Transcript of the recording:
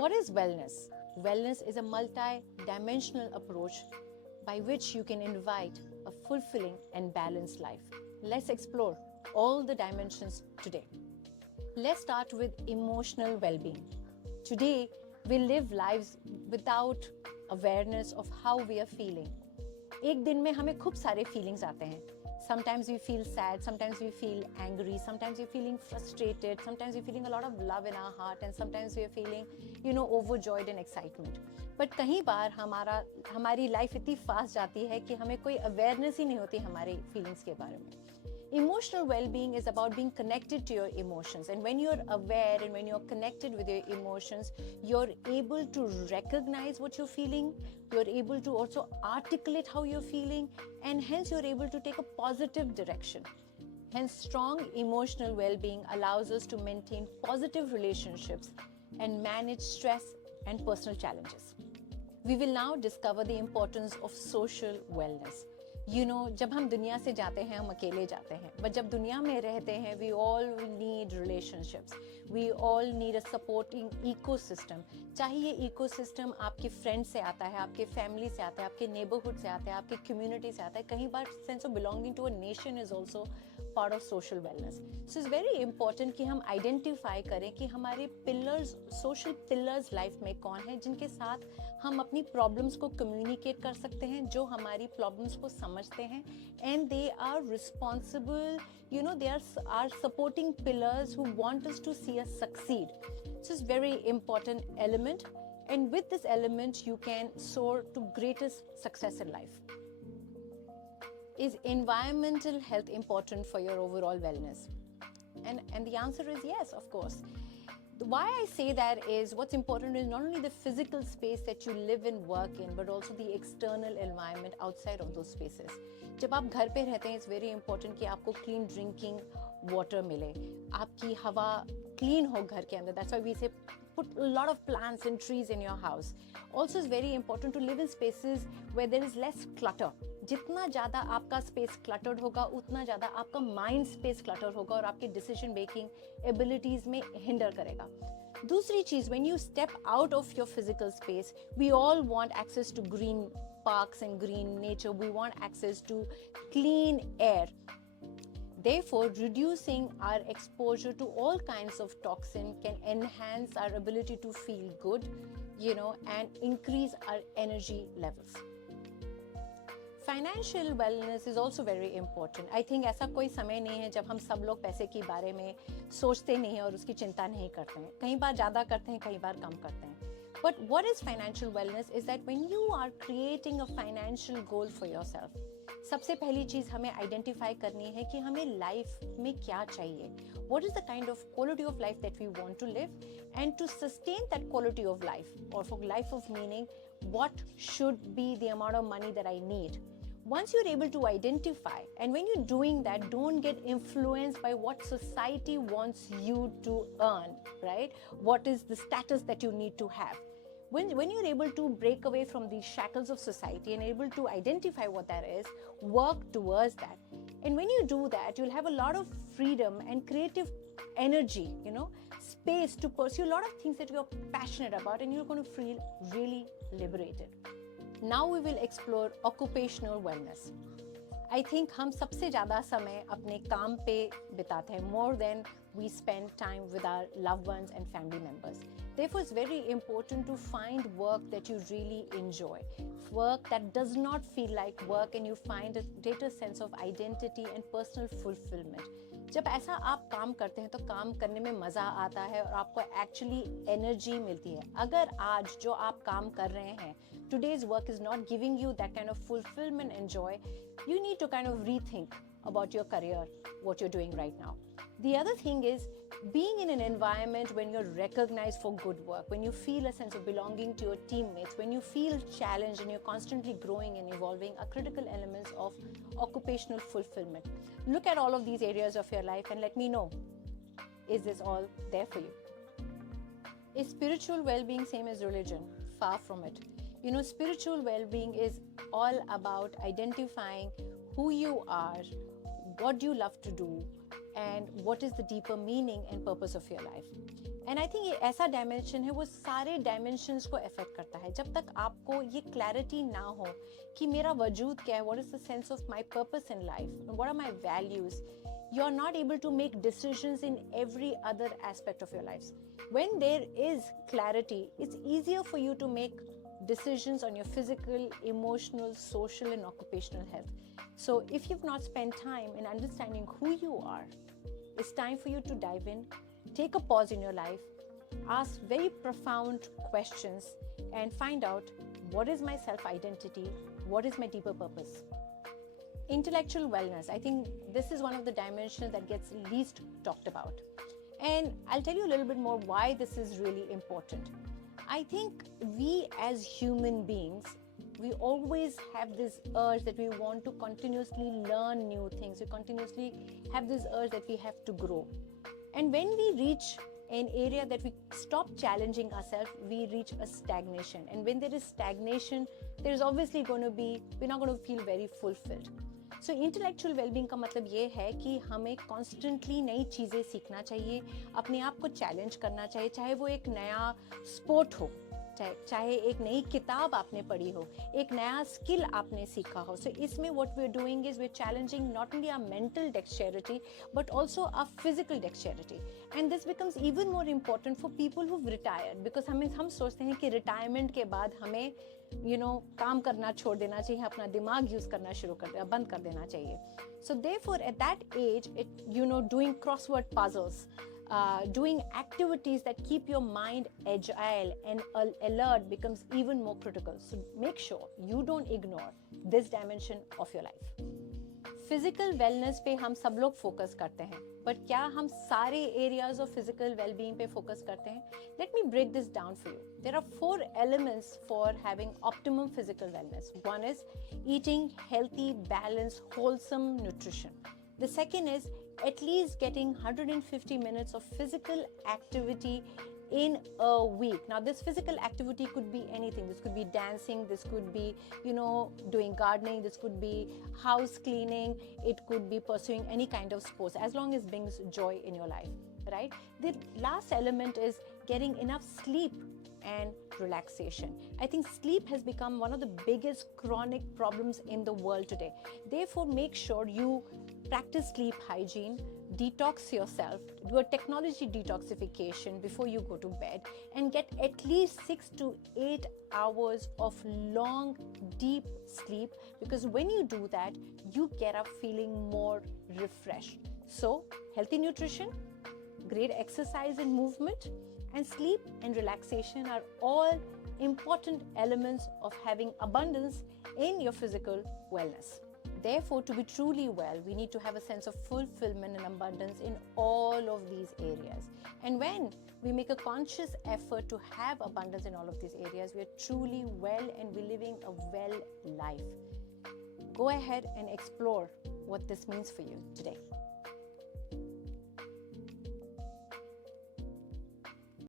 What is wellness? Wellness is a multi-dimensional approach by which you can invite a fulfilling and balanced life. Let's explore all the dimensions today. Let's start with emotional well-being. Today, we live lives without awareness of how we are feeling. एक दिन में हमें खूब सारे feelings आते हैं. Sometimes we feel sad, sometimes we feel angry, sometimes we're feeling frustrated, sometimes we're feeling a lot of love in our heart, and sometimes we're feeling, overjoyed and excitement. But कहीं बार हमारी life इतनी fast जाती है कि हमें कोई awareness ही नहीं होती हमारे feelings के बारे में. Emotional well-being is about being connected to your emotions, and when you're aware and when you're connected with your emotions, you're able to recognize what you're feeling, you're able to also articulate how you're feeling, and hence you're able to take a positive direction. Hence, strong emotional well-being allows us to maintain positive relationships and manage stress and personal challenges. We will now discover the importance of social wellness. जब हम दुनिया से जाते हैं हम अकेले जाते हैं, बट जब दुनिया में रहते हैं we all need relationships, we all need a supporting ecosystem. चाहे ये ecosystem आपके friend से आता है, आपके family से आता है, आपके neighborhood से आता है, आपके community से आता है, कहीं बार sense of belonging to a nation is also part of social wellness. So it's very important कि हम identify करें कि हमारे pillars, social pillars life में कौन है जिनके साथ हम अपनी problems को communicate कर सकते हैं, जो हमारी problems को समझते हैं, and they are responsible, they are our supporting pillars who want us to see us succeed. So it's very important element, and with this element you can soar to greatest success in life. Is environmental health important for your overall wellness? And the answer is yes, of course. Why I say that is what's important is not only the physical space that you live and work in, but also the external environment outside of those spaces. जब आप घर पे रहते हैं, it's very important कि आपको clean drinking water मिले, आपकी हवा clean हो घर के अंदर. That's why we say put a lot of plants and trees in your house. Also, it's very important to live in spaces where there is less clutter. जितना ज़्यादा आपका स्पेस क्लटर्ड होगा उतना ज़्यादा आपका माइंड स्पेस क्लटर होगा और आपके डिसीजन मेकिंग एबिलिटीज में हिंडर करेगा. दूसरी चीज, when you step out of your physical space, we all want access to green parks and green nature. We want access to clean air. Therefore, reducing our exposure to all kinds of toxin can enhance our ability to feel good, and increase our energy levels. Financial wellness is also very important. I think ऐसा कोई समय नहीं है जब हम सब लोग पैसे के बारे में सोचते नहीं हैं और उसकी चिंता नहीं करते हैं. कई बार ज़्यादा करते हैं, कई बार कम करते हैं. But what is financial wellness is that when you are creating a financial goal for yourself, सबसे पहली चीज़ हमें आइडेंटिफाई करनी है कि हमें लाइफ में क्या चाहिए. What is the kind of quality of life that we want to live, and to sustain that quality of life, or for life of meaning, what should be the amount of money that I need. Once you're able to identify, and when you're doing that, don't get influenced by what society wants you to earn, right? What is the status that you need to have. When you're able to break away from the shackles of society and able to identify what that is, work towards that. And when you do that, you'll have a lot of freedom and creative energy, space to pursue a lot of things that you're passionate about, and you're going to feel really liberated. Now we will explore occupational wellness. I think हम सबसे ज़्यादा समय अपने काम पे बिताते हैं, more than we spend time with our loved ones and family members. Therefore, it's very important to find work that you really enjoy, work that does not feel like work, and you find a greater sense of identity and personal fulfillment. जब ऐसा आप काम करते हैं तो काम करने में मज़ा आता है और आपको एक्चुअली एनर्जी मिलती है. अगर आज जो आप काम कर रहे हैं, today's work is not giving you that kind of fulfillment and joy, you need to kind of rethink about your career, what you're doing right now. The other thing is being in an environment when you're recognized for good work, when you feel a sense of belonging to your teammates, when you feel challenged and you're constantly growing and evolving, are critical elements of occupational fulfillment. Look at all of these areas of your life and let me know, is this all there for you? Is spiritual well-being same as religion? Far from it. Spiritual well-being is all about identifying who you are, what you love to do, and what is the deeper meaning and purpose of your life. And I think ये ऐसा dimension है, वो सारे dimensions को affect करता है. जब तक आपको ये क्लैरिटी ना हो कि मेरा वजूद क्या है, what is the sense of my purpose in life, what are my values, you are not able to make decisions in every other aspect of your lives. When there is clarity, it's easier for you to make decisions on your physical, emotional, social, and occupational health. So if you've not spent time in understanding who you are, it's time for you to dive in, take a pause in your life, ask very profound questions, and find out what is my self-identity, what is my deeper purpose. Intellectual wellness, I think this is one of the dimensions that gets least talked about. And I'll tell you a little bit more why this is really important. I think we as human beings, we always have this urge that we want to continuously learn new things. We continuously have this urge that we have to grow. And when we reach an area that we stop challenging ourselves, we reach a stagnation. And when there is stagnation, there is obviously going to be, we're not going to feel very fulfilled. So intellectual wellbeing का मतलब ये है कि हमें constantly नई चीज़ें सीखना चाहिए, अपने आप को चैलेंज करना चाहिए, चाहे वो एक नया स्पोर्ट हो, चाहे एक नई किताब आपने पढ़ी हो, एक नया स्किल आपने सीखा हो. सो इसमें what we are doing is we are challenging not only our mental dexterity but also our physical dexterity. And this becomes even more important for people who retired, because हम सोचते हैं कि retirement के बाद हमें काम करना छोड़ देना चाहिए, अपना दिमाग यूज करना बंद कर देना चाहिए. So therefore at that age doing crossword puzzles, doing activities that keep your mind agile and alert becomes even more critical. So make sure you don't ignore this dimension of your life. Physical wellness पे हम सब लोग focus करते हैं, but क्या हम सारे areas of physical wellbeing पे फोकस करते हैं? Let me break this down for you. There are 4 elements for having optimum physical wellness. One is eating healthy, balanced, wholesome nutrition. The second is at least getting 150 minutes of physical activity in a week. Now this physical activity could be anything. This could be dancing, this could be doing gardening, this could be house cleaning, it could be pursuing any kind of sports, as long as it brings joy in your life, right? The last element is getting enough sleep and relaxation. I think sleep has become one of the biggest chronic problems in the world today. Therefore, make sure you practice sleep hygiene, detox yourself, do a technology detoxification before you go to bed, and get at least 6 to 8 hours of long, deep sleep, because when you do that, you get up feeling more refreshed. So, healthy nutrition, great exercise and movement, and sleep and relaxation are all important elements of having abundance in your physical wellness. Therefore, to be truly well, we need to have a sense of fulfillment and abundance in all of these areas. And when we make a conscious effort to have abundance in all of these areas, we are truly well and we're living a well life. Go ahead and explore what this means for you today.